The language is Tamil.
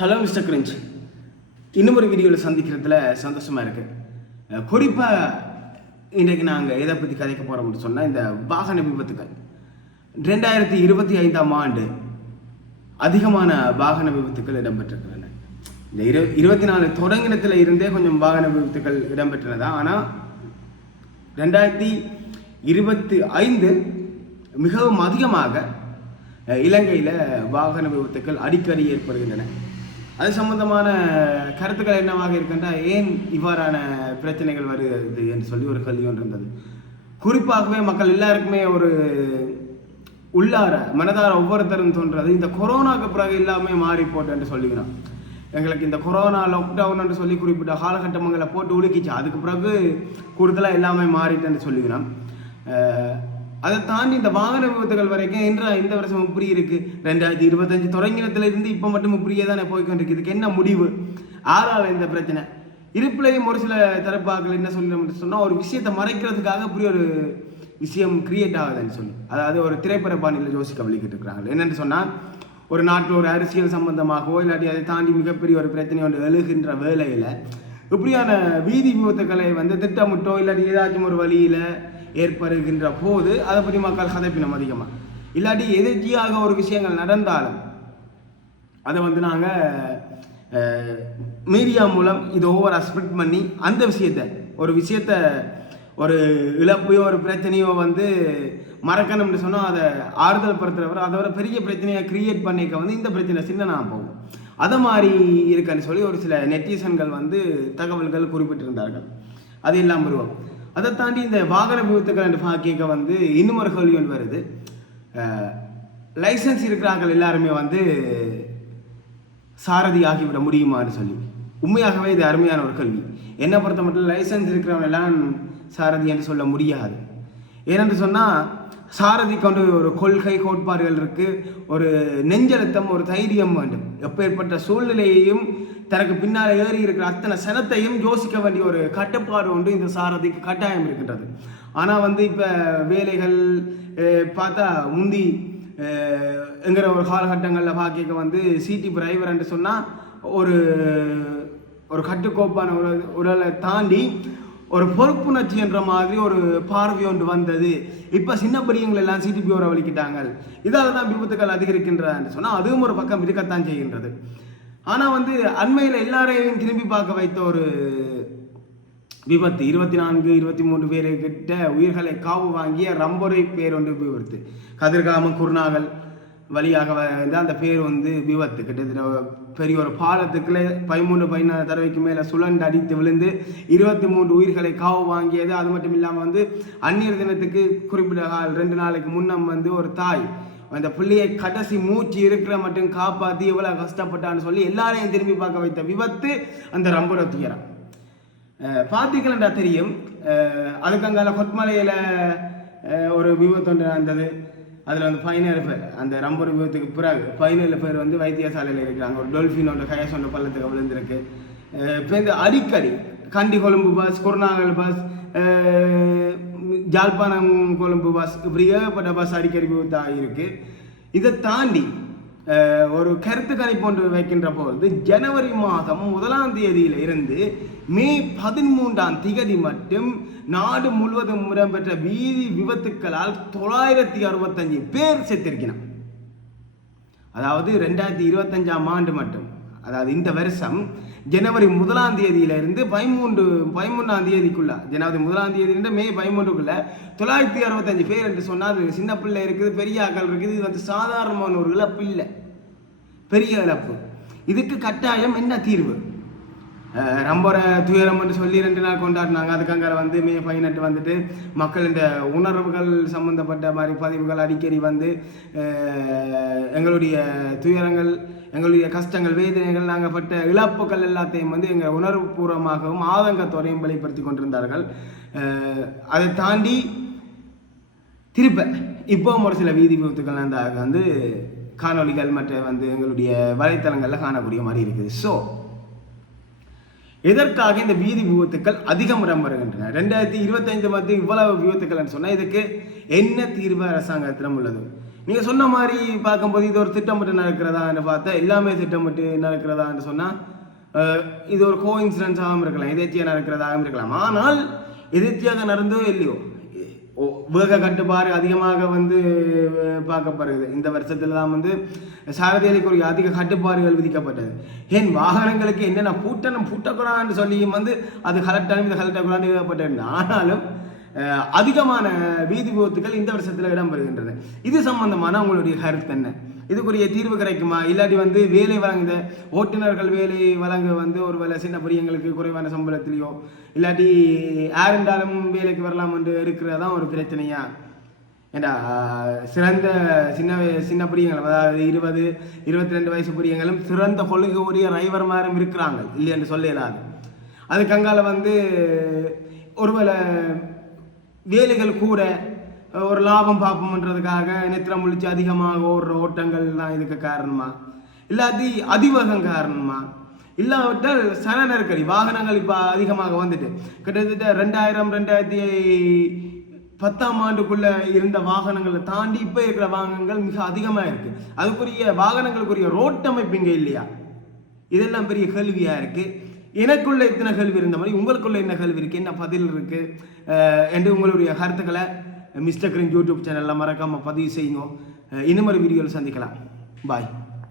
ஹலோ மிஸ்டர் கிரிஞ்ச், இன்னும் ஒரு வீடியோவில் சந்திக்கிறதுல சந்தோஷமாக இருக்குது. குறிப்பாக இன்றைக்கு நாங்கள் எதை பற்றி கதைக்க போகிறோம்னு சொன்னால், இந்த வாகன விபத்துக்கள். 2025ஆம் ஆண்டு அதிகமான வாகன விபத்துக்கள் இடம்பெற்றிருக்கின்றன. இந்த 24 தொடங்கினத்தில் இருந்தே கொஞ்சம் வாகன விபத்துக்கள் இடம்பெற்றதா. ஆனால் 2025 மிகவும் அதிகமாக இலங்கையில் வாகன விபத்துக்கள் அடிக்கடி ஏற்படுகின்றன. அது சம்பந்தமான கருத்துக்கள் என்னவாக இருக்கின்றா, ஏன் இவ்வாறான பிரச்சனைகள் வருகிறது என்று சொல்லி ஒரு கேள்வி ஒன்று இருந்தது. குறிப்பாகவே மக்கள் எல்லாருக்குமே ஒரு உள்ளார மனதார ஒவ்வொருத்தரும் தோன்றது, இந்த கொரோனாவுக்கு பிறகு எல்லாமே மாறி போட்டு என்று சொல்லிக்கிறோம். எங்களுக்கு இந்த கொரோனா லாக்டவுன் என்று சொல்லி குறிப்பிட்ட காலகட்டங்களை போட்டு உலுக்கிச்சு, அதுக்கு பிறகு கூடுதலாக எல்லாமே மாறிட்டுன்னு சொல்லிக்கிறோம். அதை தாண்டி இந்த வாகன விபத்துகள் வரைக்கும் இந்த வருஷம் இப்படி இருக்கு. 2025 தொடங்கினத்துல இருந்து இப்போ மட்டும் இப்படியே தானே போய்கொண்டிருக்கு. இதுக்கு என்ன முடிவு? ஆறாவது இந்த பிரச்சனை இருப்பிலையும் ஒரு சில தரப்பாக்கள் என்ன சொல்லணும்னு சொன்னால், ஒரு விஷயத்தை மறைக்கிறதுக்காக இப்படி ஒரு விஷயம் கிரியேட் ஆகுதுன்னு சொல்லி, அதாவது ஒரு திரைப்பட பாணியில் யோசிக்க வலிக்கிட்டு இருக்கிறாங்க. என்னென்னு சொன்னால், ஒரு நாட்டில் ஒரு அரசியல் சம்பந்தமாகவோ இல்லாட்டி அதை தாண்டி மிகப்பெரிய ஒரு பிரச்சனை ஒன்று எழுகின்ற வேலையில் இப்படியான வீதி விபத்துக்களை திட்டமிட்டோ இல்லாட்டி ஏதாச்சும் ஒரு வழியில் ஏற்படுகின்ற போது அதை பற்றி மக்கள் கதைப்பினம் அதிகமாக, இல்லாட்டி எதிர்ச்சியாக ஒரு விஷயங்கள் நடந்தாலும் அதை நாங்கள் மீடியா மூலம் இதை ஓவர் எக்ஸ்பெக்ட் பண்ணி அந்த விஷயத்தை ஒரு இழப்பையோ ஒரு பிரச்சனையோ மறக்கணும்னு சொன்னால் அதை ஆறுதல் படுத்துறவர் அதை ஒரு பெரிய பிரச்சனையை கிரியேட் பண்ணிக்க இந்த பிரச்சனை சின்னனாக போகும். அதை மாதிரி இருக்குன்னு சொல்லி ஒரு சில நெட்டிசன்கள் தகவல்கள் குறிப்பிட்டிருந்தார்கள். அது எல்லாம் வருவோம். அதை தாண்டி இந்த வாகன விபத்துக்கள் என்று கேட்க இன்னும் ஒரு கேள்வி ஒன்று வருது. லைசன்ஸ் இருக்கிறார்கள் எல்லாருமே சாரதி ஆகிவிட முடியுமான்னு சொல்லி. உண்மையாகவே இது அருமையான ஒரு கேள்வி. என்னை பொறுத்த மட்டும் லைசன்ஸ் இருக்கிறவங்க எல்லாம் சாரதி என்று சொல்ல முடியாது. ஏனென்று சொன்னால், சாரதி கொண்டு ஒரு கொள்கை கோட்பாடுகள் இருக்கு, ஒரு நெஞ்சழுத்தம், ஒரு தைரியம் வேண்டும். எப்பேற்பட்ட சூழ்நிலையையும் தனக்கு பின்னால் ஏறி இருக்கிற அத்தனை சனத்தையும் யோசிக்க வேண்டிய ஒரு கட்டுப்பாடு ஒன்று இந்த சாரதிக்கு கட்டாயம் இருக்கின்றது. ஆனால் இப்போ வேலைகள் பார்த்தா முந்தி என்கிற ஒரு காலகட்டங்களில் பார்க்க சிடி டிரைவர் என்று சொன்னால் ஒரு கட்டுக்கோப்பான உடலை தாண்டி ஒரு பொறுப்புணர்ச்சி என்ற மாதிரி ஒரு பார்வை ஒன்று வந்தது. இப்போ சின்ன பெரியங்கள் எல்லாம் சிடிபியோரை வலிக்கிட்டாங்க. இதால் தான் விபத்துக்கள் அதிகரிக்கின்றன்னு சொன்னால் அதுவும் ஒரு பக்கம் இருக்கத்தான் செய்கின்றது. ஆனால் அண்மையில் எல்லாரையும் திரும்பி பார்க்க வைத்த ஒரு விபத்து, 24-23 பேருக்கிட்ட உயிர்களை காவு வாங்கிய ரம்பொரை பேர் ஒன்று விபத்து. கதிர்காமம் குருநாகல் வழியாக அந்த பேர் விபத்து. கிட்டத்தட்ட பெரிய ஒரு பாலத்துக்குள்ள 13-14 தடவைக்கு மேலே சுழண்டு அடித்து விழுந்து 23 உயிர்களை காவு வாங்கியது. அது மட்டும் இல்லாமல் அந்நியர் தினத்துக்கு குறிப்பிட்ட 2 நாளைக்கு முன்னம் ஒரு தாய் அந்த பிள்ளையை கடைசி மூச்சு இருக்கிற மட்டும் காப்பாற்றி எவ்வளோ கஷ்டப்பட்டான்னு சொல்லி எல்லாரையும் திரும்பி பார்க்க வைத்த விபத்து அந்த ரம்புர துயரம். பார்த்தீங்களா தெரியும். அதுக்கு அங்கால கொத்மலையில் ஒரு விபத்து ஒன்று நடந்தது. அதில் 17 பேர் அந்த ரம்புர விபத்துக்கு பிறகு 17 பேர் வைத்தியசாலையில் இருக்கிறாங்க. ஒரு டொல்ஃபின் ஒன்று கயசொன்ற பள்ளத்துக்கு விழுந்திருக்கு. இப்போ அடிக்கடி Kandy Colombo bus, Kurunegala bus, Yazhpanam Colombo bus, இப்படி ஏகப்பட்ட பஸ் அடிக்கடி விபத்தாக இருக்குது. இதை தாண்டி ஒரு கருத்து கணிப்பு ஒன்று வைக்கின்ற போது ஜனவரி மாதம் 1ஆம் தேதியில இருந்து மே 13ஆம் தேதி மட்டும் நாடு முழுவதும் இடம்பெற்ற வீதி விபத்துக்களால் 965 பேர் செத்திருக்கிறார். அதாவது 2025ஆம் ஆண்டு மட்டும், அதாவது இந்த வருஷம் ஜனவரி 1ஆம் தேதியிலிருந்து 13ஆம் தேதிக்குள்ள, ஜனவரி 1ஆம் தேதியிலிருந்து மே 13க்குள்ள 965 பேர் என்று சொன்னால் சின்ன பிள்ளை இருக்குது, பெரிய ஆக்கள் இருக்குது. இது சாதாரணமான ஒரு இழப்பு இல்லை, பெரிய இழப்பு. இதுக்கு கட்டாயம் என்ன தீர்வு? ரம்பொர துயரம் என்று சொல்லி 2 நாள் கொண்டாடினாங்க. அதுக்காக மே 18 மக்கள் இந்த உணர்வுகள் சம்பந்தப்பட்ட மாதிரி பதிவுகள் அடிக்கடி எங்களுடைய துயரங்கள், எங்களுடைய கஷ்டங்கள், வேதனைகள், நாங்கள் பட்ட இழப்புகள் எல்லாத்தையும் எங்கள் உணர்வுபூர்வமாகவும் ஆதங்கத்தோடையும் வெளிப்படுத்தி கொண்டிருந்தார்கள். அதை தாண்டி திருப்ப இப்போ ஒரு சில வீதி விபத்துக்கள் அந்த காணொலிகள் மற்ற எங்களுடைய வலைத்தளங்களில் காணக்கூடிய மாதிரி இருக்குது. ஸோ எதற்காக இந்த வீதி விபத்துக்கள் அதிகம் இடம்பெறுகின்றன? 2025 இவ்வளவு விபத்துக்கள் சொன்னால் இதுக்கு என்ன தீர்வு அரசாங்கத்திடம் உள்ளது? நீங்கள் சொன்ன மாதிரி பார்க்கும்போது இது ஒரு திட்டமிட்டு நடக்கிறதான்னு பார்த்தா எல்லாமே திட்டமிட்டு நடக்கிறதான்னு சொன்னால் இது ஒரு கோ இன்சிடென்ஸாகவும் இருக்கலாம், எதேச்சியாக நடக்கிறதாகவும் இருக்கலாம். ஆனால் எதேச்சியாக நடந்தோ இல்லையோ வேக கட்டுப்பாடு அதிகமாக வந்து பார்க்கப்படுகிறது. இந்த வருஷத்துல தான் வந்து சாரதிகளுக்கு அதிக கட்டுப்பாடுகள் விதிக்கப்பட்டது. ஏன் வாகனங்களுக்கு என்னென்ன பூட்டக்கூடாதுன்னு சொல்லியும் வந்து அது கலெக்டாலும் இதை கலெக்டக்கூடாது ஏற்பட்டது. ஆனாலும் அதிகமான வீதி விபத்துகள் இந்த வருஷத்தில் இடம்பெறுகின்றன. இது சம்பந்தமான உங்களுடைய கருத்து என்ன? இதுக்குரிய தீர்வு கிடைக்குமா? இல்லாட்டி வந்து வேலை வழங்குத ஓட்டுநர்கள் வேலை வழங்க வந்து ஒரு வேலை சின்ன பிரியங்களுக்கு குறைவான சம்பளத்திலையோ இல்லாட்டி யாருண்டாலும் வேலைக்கு வரலாம் என்று இருக்கிறதா ஒரு பிரச்சனையா? ஏண்டா சிறந்த சின்ன பிரியங்கள், அதாவது 20-22 வயசு பிரியங்களும் சிறந்த கொள்கை உரிய டிரைவர்மாரும் இருக்கிறாங்க, இல்லை என்று சொல்ல இயலாது. அதுக்கு அங்கால வந்து ஒருவேளை வேலைகள் கூட ஒரு லாபம் பார்ப்போம்ன்றதுக்காக நித்திரம் முழிச்சு அதிகமாக ஓடுற ஓட்டங்கள் தான் இதுக்கு காரணமா? இல்லாட்டி அதிவேகம் காரணமா? இல்லாவிட்டால் சன நெருக்கடி வாகனங்கள் இப்போ அதிகமாக வந்துட்டு கிட்டத்தட்ட 2010 இருந்த வாகனங்களை தாண்டி இப்போ இருக்கிற வாகனங்கள் மிக அதிகமாக இருக்கு. அதுக்குரிய வாகனங்களுக்குரிய ரோட்டமைப்பு இங்கே இல்லையா? இதெல்லாம் பெரிய கேள்வியாக இருக்கு. எனக்குள்ள இத்தனை கேள்வி இருந்த மாதிரி உங்களுக்குள்ள என்ன கேள்வி இருக்கு, என்ன பதில் இருக்கு என்று உங்களுடைய கருத்துக்களை மிஸ்டர் கிரீன் யூடியூப் சேனலில் மறக்காமல் பதிவு செய்யுங்க. இன்னும் ஒரு வீடியோவில் சந்திக்கலாம். பாய்.